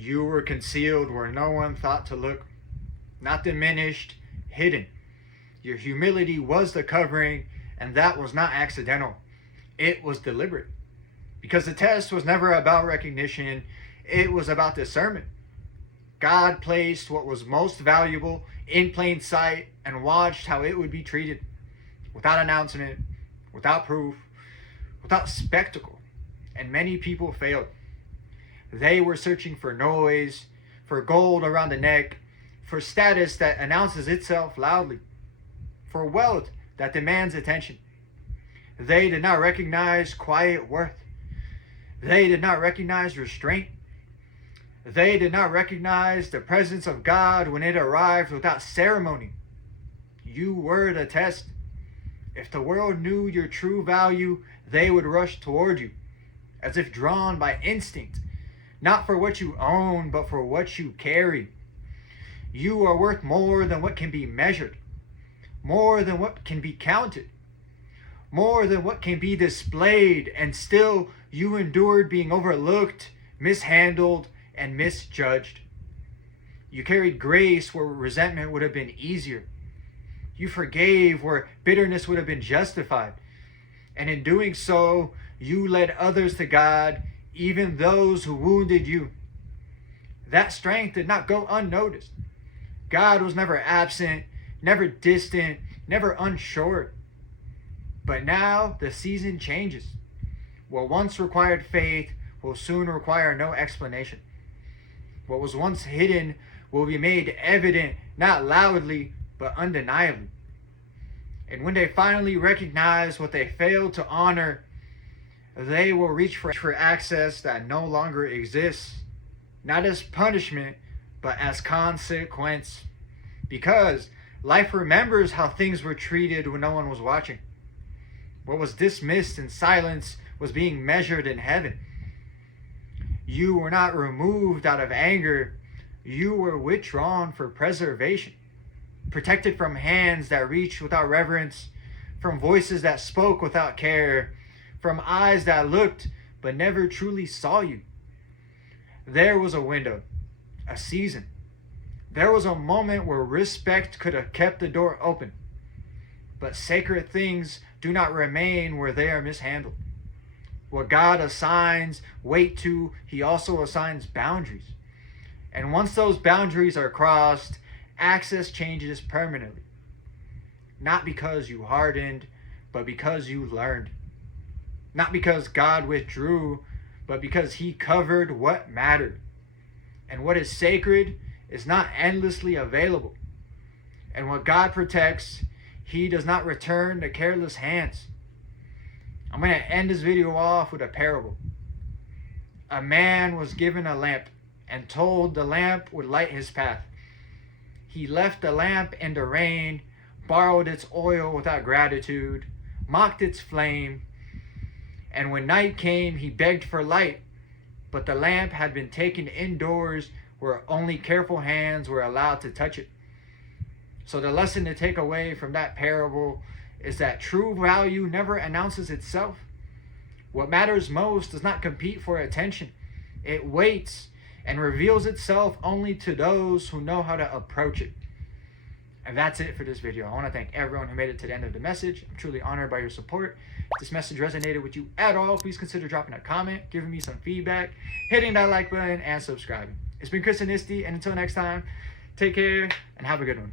You were concealed where no one thought to look, not diminished, hidden. Your humility was the covering, and that was not accidental. It was deliberate. Because the test was never about recognition, it was about discernment. God placed what was most valuable in plain sight and watched how it would be treated, without announcement, without proof, without spectacle. And many people failed. They were searching for noise, for gold around the neck, for status that announces itself loudly, for wealth that demands attention. They did not recognize quiet worth. They did not recognize restraint. They did not recognize the presence of God when it arrived without ceremony. You were the test. If the world knew your true value, they would rush toward you, as if drawn by instinct, not for what you own, but for what you carry. You are worth more than what can be measured, more than what can be counted, more than what can be displayed, and still you endured being overlooked, mishandled, and misjudged. You carried grace where resentment would have been easier. You forgave where bitterness would have been justified. And in doing so, you led others to God, even those who wounded you. That strength did not go unnoticed. God was never absent, never distant, never unsure. But now the season changes. What once required faith will soon require no explanation. What was once hidden will be made evident, not loudly, but undeniably. And when they finally recognize what they failed to honor, they will reach for access that no longer exists, not as punishment, but as consequence. Because life remembers how things were treated when no one was watching. What was dismissed in silence was being measured in heaven. You were not removed out of anger. You were withdrawn for preservation, protected from hands that reached without reverence, from voices that spoke without care, from eyes that looked but never truly saw you. There was a window, a season. There was a moment where respect could have kept the door open. But sacred things do not remain where they are mishandled. What God assigns weight to, He also assigns boundaries. And once those boundaries are crossed, access changes permanently. Not because you hardened, but because you learned. Not because God withdrew, but because He covered what mattered. And what is sacred is not endlessly available. And what God protects, He does not return to careless hands. I'm going to end this video off with a parable. A man was given a lamp and told the lamp would light his path. He left the lamp in the rain, borrowed its oil without gratitude, mocked its flame, and when night came, he begged for light, but the lamp had been taken indoors where only careful hands were allowed to touch it. So the lesson to take away from that parable is that true value never announces itself. What matters most does not compete for attention. It waits and reveals itself only to those who know how to approach it. And that's it for this video. I want to thank everyone who made it to the end of the message. I'm truly honored by your support. If this message resonated with you at all, please consider dropping a comment, giving me some feedback, hitting that like button, and subscribing. It's been Chris Anisti, and until next time, take care and have a good one.